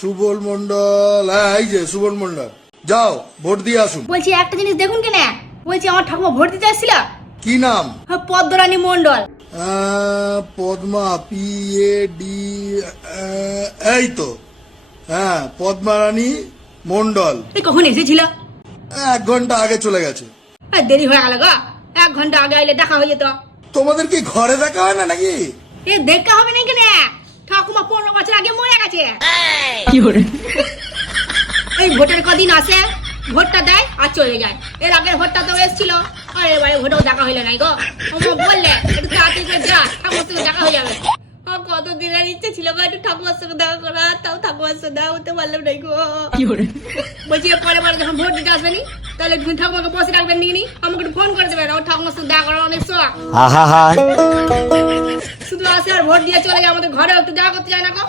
সুবল মন্ডল, এই যে সুবল মন্ডল, যাও ভোট দিয়ে আসুন। বলছি একটা জিনিস দেখুন কেন, বলছি আমার ঠাকুমা ভোট দিতে আসছিল। কি নাম? পদ্মরানী মন্ডল। পদ্মা, PAD, এই তো, হ্যাঁ পদ্মারানী মন্ডল। এই কখন এসেছিল? 1 ঘন্টা আগে চলে গেছে। দেরি হয়ে গেল গো, 1 ঘন্টা আগে আইলে দেখা হয়ে যেত। তোমাদের কি ঘরে দেখা হয় না নাকি? দেখা হবে না কেন, ঠাকুমা 15 বছর আগে মরে গেছে। এই ভোটের কদিন আসে, ভোটটা দেয় আর চলে যায়। এর আগের ভোটটা তো এসেছিল, আর এবারে ভোটেও দেখা হইলে নাই গো। আমার বললে একটু তাড়াতাড়ি করে যা, ঠাকুমার সঙ্গে দেখা হয়ে যাবে। কত দিনের ইচ্ছে ছিল গো একটু ঠাকুমার সঙ্গে দেখা করা, তাও ঠাকুমার সঙ্গে দেখা হতে পারলাম নাই গো। বলছি পরে বার যখন ভোট দিতে আসবেনি, তাহলে তুমি ঠাকুমাকে বসে রাখবেন নাকি, আমাকে একটু ফোন করে দেবেন। আমার ঠাকুমার সঙ্গে দেখা করার অনেক শখ। শুধু আসে আর ভোট দিয়ে চলে যায়, আমাদের ঘরে একটু দেখা করতে যায় না গো।